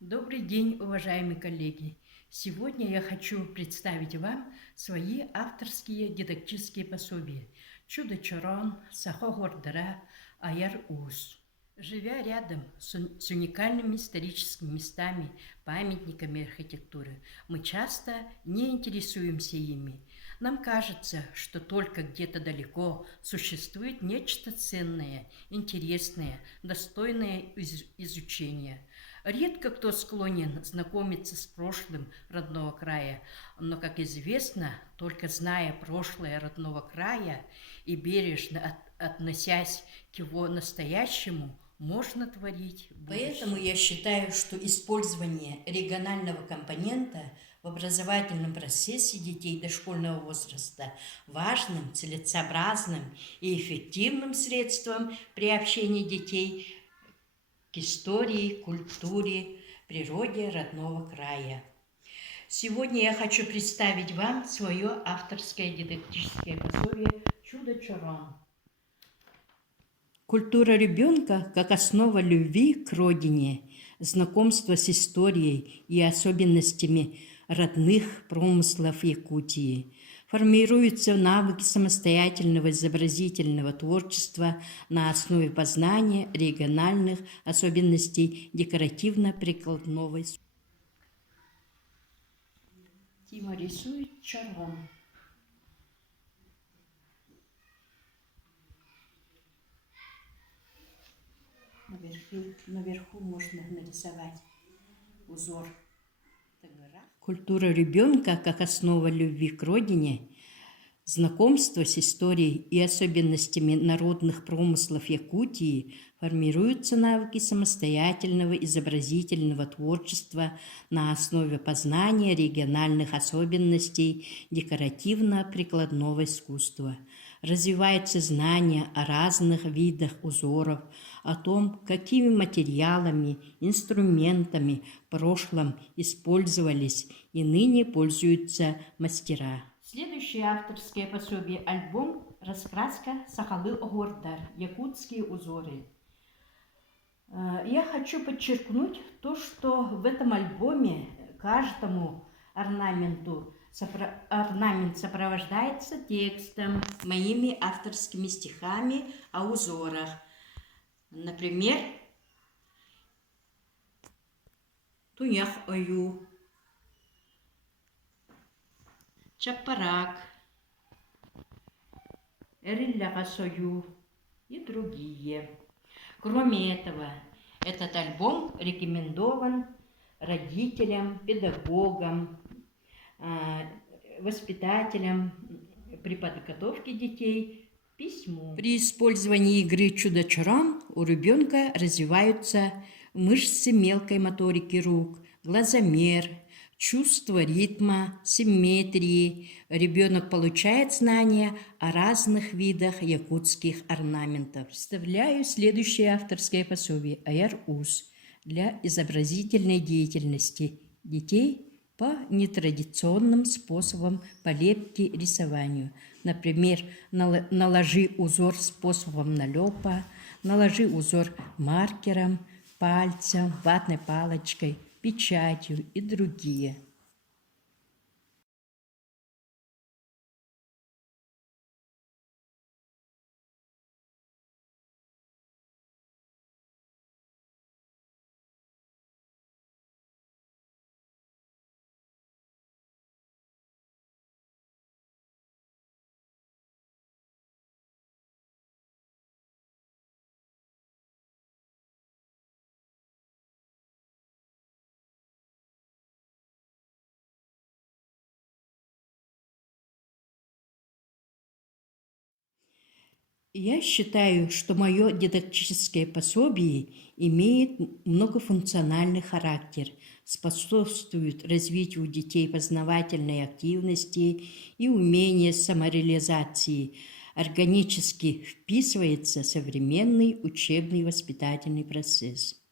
Добрый день, уважаемые коллеги! Сегодня я хочу представить вам свои авторские дидактические пособия «Чудо-чарон», «Сахо-гордара», «Аяр-Ус». Живя рядом с уникальными историческими местами, памятниками архитектуры, мы часто не интересуемся ими. Нам кажется, что только где-то далеко существует нечто ценное, интересное, достойное изучения. Редко кто склонен знакомиться с прошлым родного края, но, как известно, только зная прошлое родного края и бережно относясь к его настоящему, можно творить будущее. Поэтому я считаю, что использование регионального компонента в образовательном процессе детей дошкольного возраста важным, целесообразным и эффективным средством при общении детей к истории, культуре, природе родного края. Сегодня я хочу представить вам свое авторское дидактическое пособие «Чудо-чарон». Культура ребенка как основа любви к родине, знакомство с историей и особенностями родных промыслов Якутии. Формируются навыки самостоятельного изобразительного творчества на основе познания региональных особенностей декоративно-прикладного искусства. Тима рисует чарон. Наверху можно нарисовать узор. Культура ребенка как основа любви к родине, знакомство с историей и особенностями народных промыслов Якутии, формируются навыки самостоятельного изобразительного творчества на основе познания региональных особенностей декоративно-прикладного искусства. Развивается знание о разных видах узоров, о том, какими материалами, инструментами в прошлом использовались и ныне пользуются мастера. Следующее авторское пособие – альбом «Раскраска Сахалы-Огордар. Якутские узоры». Я хочу подчеркнуть то, что в этом альбоме каждому орнамент сопровождается текстом, моими авторскими стихами о узорах. Например, Тунях-Ою, Чапарак, Эрилля-Гасою и другие. Кроме этого, этот альбом рекомендован родителям, педагогам, воспитателям при подготовке детей к письму. При использовании игры «Чудо-чарон» у ребенка развиваются мышцы мелкой моторики рук, глазомер, чувство ритма, симметрии. Ребенок получает знания о разных видах якутских орнаментов. Представляю следующее авторское пособие «Аяр-Ус» для изобразительной деятельности детей по нетрадиционным способам по лепке рисованию. Например, наложи узор способом налепа, наложи узор маркером, пальцем, ватной палочкой, печатью и другие. Я считаю, что мое дидактическое пособие имеет многофункциональный характер, способствует развитию у детей познавательной активности и умения самореализации, органически вписывается в современный учебный воспитательный процесс.